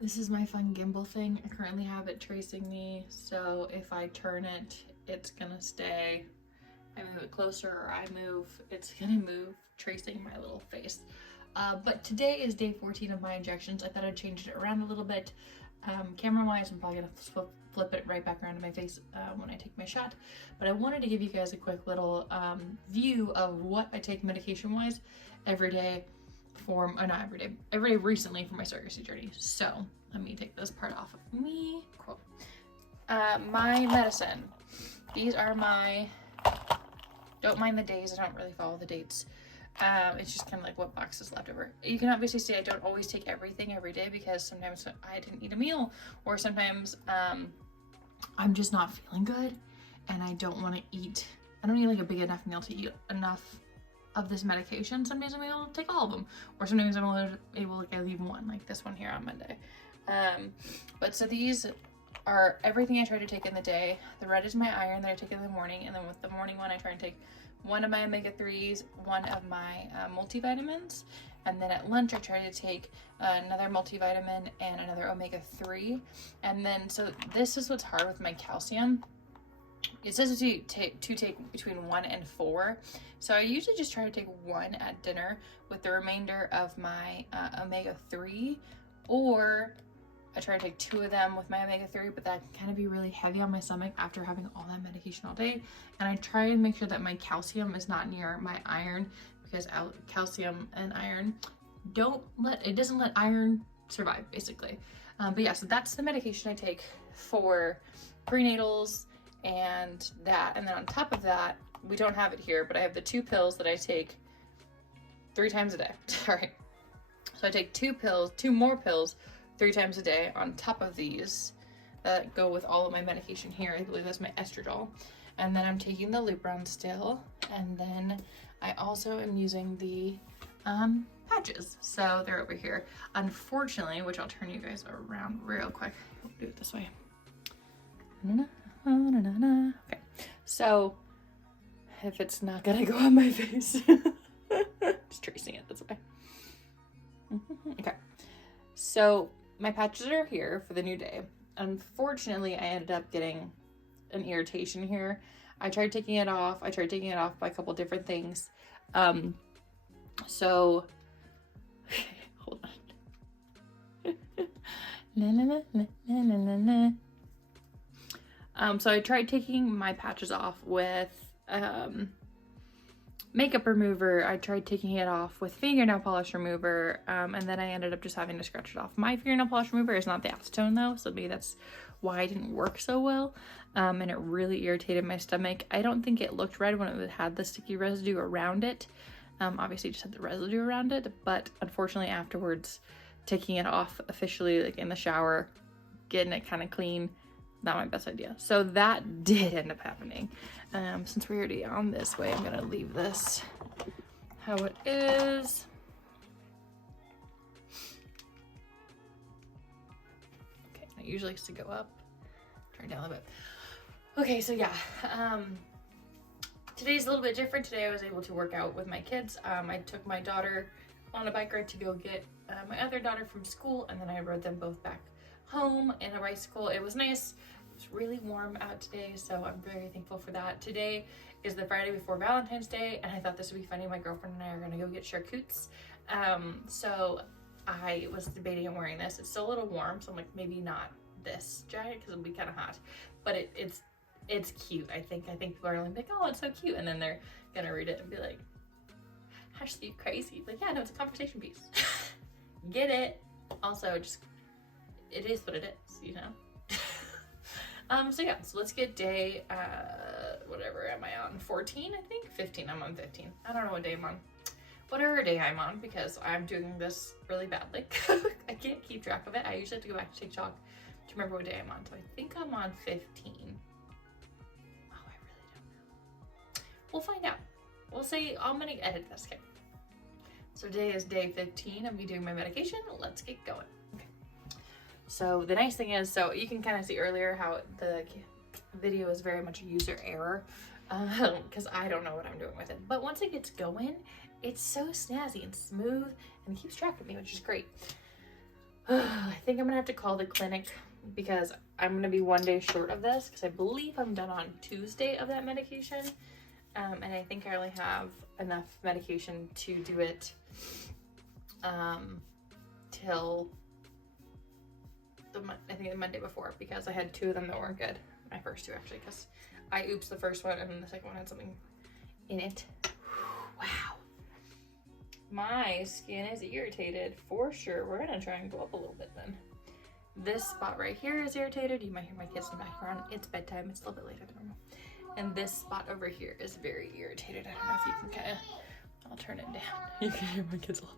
This is my fun gimbal thing. I currently have it tracing me, so if I turn it, it's gonna stay. I move it closer or I move, it's gonna move, tracing my little face. But today is day 14 of my injections. I thought I'd change it around a little bit. Camera-wise, I'm probably gonna flip it right back around to my face when I take my shot. But I wanted to give you guys a quick little view of what I take medication-wise every day for, not every day recently for my surrogacy journey. So let me take this part off of me. Cool. My medicine. These are my, don't mind the days, I don't really follow the dates. It's just kind of like what box is left over. You can obviously see I don't always take everything every day because sometimes I didn't eat a meal, or sometimes I'm just not feeling good and I don't want to eat. I don't need like a big enough meal to eat enough of this medication. Sometimes I'm able to take all of them, or sometimes I'm able like I leave one, like this one here on Monday. But so these are everything I try to take in the day. The red is my iron that I take in the morning, and then with the morning one I try and take one of my omega-3s, one of my multivitamins, and then at lunch I try to take another multivitamin and another omega-3. And then so this is what's hard with my calcium. It says to take between 1 and 4. So I usually just try to take 1 at dinner with the remainder of my omega-3, or I try to take 2 of them with my omega-3, but that can kind of be really heavy on my stomach after having all that medication all day. And I try and make sure that my calcium is not near my iron, because calcium and iron doesn't let iron survive, basically. But yeah, so that's the medication I take for prenatals and that. And then on top of that, we don't have it here, but I have the 2 pills that I take 3 times a day. Sorry. So I take 2 more pills 3 times a day on top of these that go with all of my medication here. I believe that's my estradiol. And then I'm taking the Lupron still. And then I also am using the patches. So they're over here. Unfortunately, which I'll turn you guys around real quick. We'll do it this way. Okay. So if it's not gonna go on my face, just tracing it this way. Okay. So my patches are here for the new day. Unfortunately, I ended up getting an irritation here. I tried taking it off. I tried taking it off by a couple different things. So hold on. So I tried taking my patches off with makeup remover. I tried taking it off with fingernail polish remover, and then I ended up just having to scratch it off. My fingernail polish remover is not the acetone though, so maybe that's why it didn't work so well, and it really irritated my stomach. I don't think it looked red when it had the sticky residue around it. Obviously just had the residue around it, but unfortunately afterwards, taking it off officially, like in the shower, getting it kind of clean, not my best idea. So that did end up happening. Since we're already on this way, I'm gonna leave this how it is. Okay, it usually likes to go up, turn down a little bit. Okay, so yeah, today's a little bit different. Today I was able to work out with my kids. I took my daughter on a bike ride to go get my other daughter from school, and then I rode them both back home in a bicycle. It was nice. It was really warm out today, so I'm very thankful for that. Today is the Friday before Valentine's Day, and I thought this would be funny. My girlfriend and I are gonna go get charcutes. So I was debating on wearing this. It's still a little warm, so I'm like, maybe not this jacket because it'll be kind of hot, but it's cute. I think people are gonna be like, oh, it's so cute, and then they're gonna read it and be like, how's you crazy? Like, yeah, no, it's a conversation piece. Get it? Also, just, it is what it is, you know? So yeah, so let's get day, whatever am I on? 14, I think? 15, I'm on 15. I don't know what day I'm on. Whatever day I'm on, because I'm doing this really badly. I can't keep track of it. I usually have to go back to TikTok to remember what day I'm on. So I think I'm on 15. Oh, I really don't know. We'll find out. We'll see. I'm gonna edit this, okay? So today is day 15 of me doing my medication. Let's get going. Okay. So the nice thing is, so you can kind of see earlier how the video is very much user error, because I don't know what I'm doing with it. But once it gets going, it's so snazzy and smooth and keeps track of me, which is great. I think I'm gonna have to call the clinic because I'm gonna be 1 day short of this because I believe I'm done on Tuesday of that medication. And I think I only have enough medication to do it till I think the Monday before, because I had 2 of them that weren't good. My first 2 actually, because I oopsed the first one and then the second one had something in it. Wow. My skin is irritated for sure. We're gonna try and go up a little bit then. This spot right here is irritated. You might hear my kids in the background. It's bedtime. It's a little bit later than normal. And this spot over here is very irritated. I don't know if you can kind of, I'll turn it down. You can hear my kids a lot.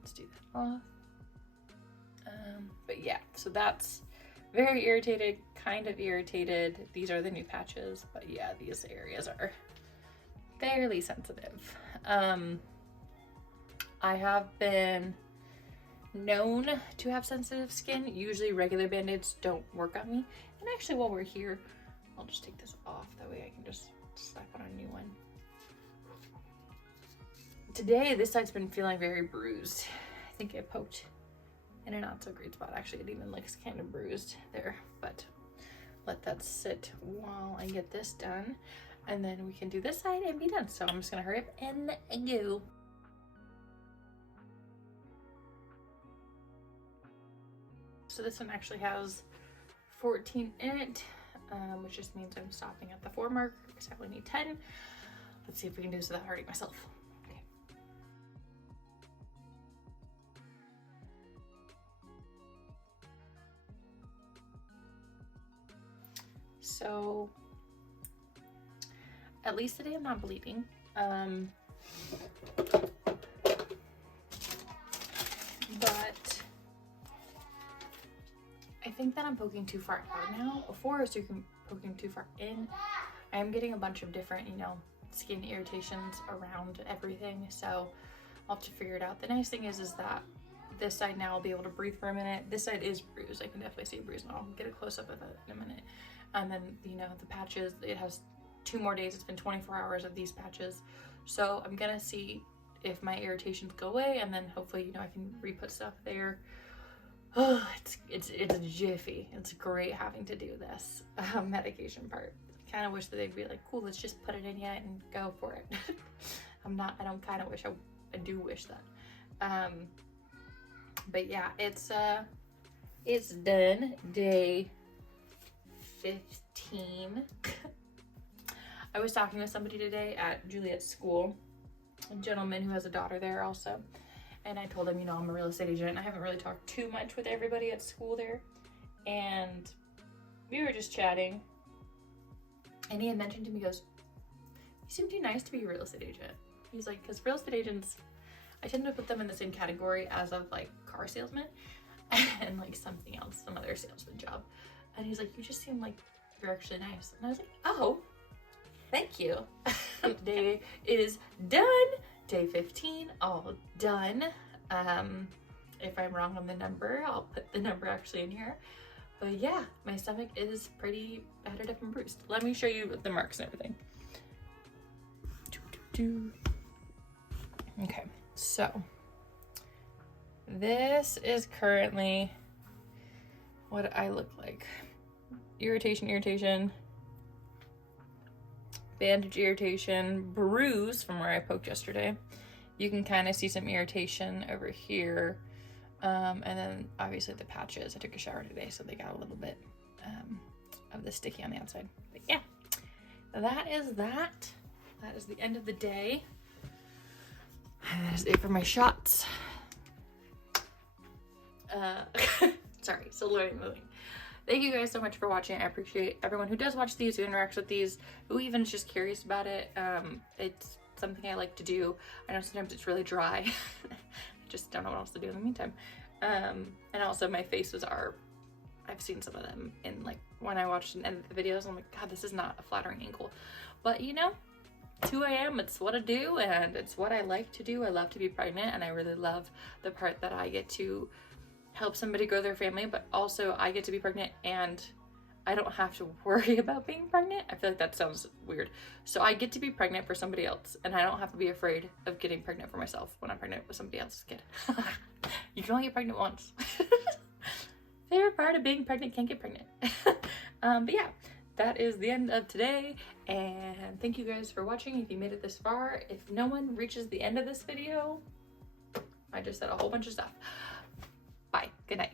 Let's do that off. But yeah, so that's very irritated, kind of irritated. These are the new patches, but yeah, these areas are fairly sensitive. I have been known to have sensitive skin. Usually regular band-aids don't work on me. And actually while we're here, I'll just take this off. That way I can just slap on a new one. Today, this side's been feeling very bruised. I think I poked in a not so great spot. Actually, it even looks kind of bruised there, but let that sit while I get this done. And then we can do this side and be done. So I'm just gonna hurry up and go. So this one actually has 14 in it, which just means I'm stopping at the 4 mark because I only need 10. Let's see if we can do this without hurting myself. Okay. So at least today I'm not bleeding. But I think that I'm poking too far out now. Before I was poking too far in. I am getting a bunch of different, skin irritations around everything. So I'll have to figure it out. The nice thing is that this side now I'll be able to breathe for a minute. This side is bruised. I can definitely see a bruise, and I'll get a close up of it in a minute. And then, the patches, it has 2 more days. It's been 24 hours of these patches. So I'm gonna see if my irritations go away, and then hopefully, I can re-put stuff there. Oh, it's a jiffy. It's great having to do this medication part. I kind of wish that they'd be like, cool, let's just put it in yet and go for it. I don't kind of wish, I do wish that. But yeah, it's done. Day 15. I was talking with somebody today at Juliet's school, a gentleman who has a daughter there also, and I told him, I'm a real estate agent, and I haven't really talked too much with everybody at school there, and we were just chatting, and he had mentioned to me, he goes, you seem too nice to be a real estate agent. He's like, because real estate agents, I tend to put them in the same category as of like car salesman and like something else, some other salesman job. And he's like, you just seem like you're actually nice. And I was like, oh, thank you. Day is done. Day 15, all done. If I'm wrong on the number, I'll put the number actually in here. But yeah, my stomach is pretty battered up and bruised. Let me show you the marks and everything. Okay, so this is currently what I look like. Irritation, bandage irritation, bruise from where I poked yesterday. You can kind of see some irritation over here. And then obviously the patches. I took a shower today, so they got a little bit of the sticky on the outside. But yeah, that is that. That is the end of the day. And that is it for my shots. Sorry, still learning moving. Thank you guys so much for watching. I appreciate everyone who does watch these, who interacts with these, who even is just curious about it. It's something I like to do. I know sometimes it's really dry. I just don't know what else to do in the meantime. And also my faces are, I've seen some of them in like when I watched and edit the videos, I'm like, God, this is not a flattering ankle. But it's who I am, it's what I do, and it's what I like to do. I love to be pregnant, and I really love the part that I get to help somebody grow their family, but also I get to be pregnant and I don't have to worry about being pregnant. I feel like that sounds weird. So I get to be pregnant for somebody else, and I don't have to be afraid of getting pregnant for myself when I'm pregnant with somebody else's kid. You can only get pregnant once. favorite part of being pregnant, can't get pregnant. But yeah, that is the end of today, and thank you guys for watching if you made it this far. If no one reaches the end of this video, I just said a whole bunch of stuff. Bye, good night.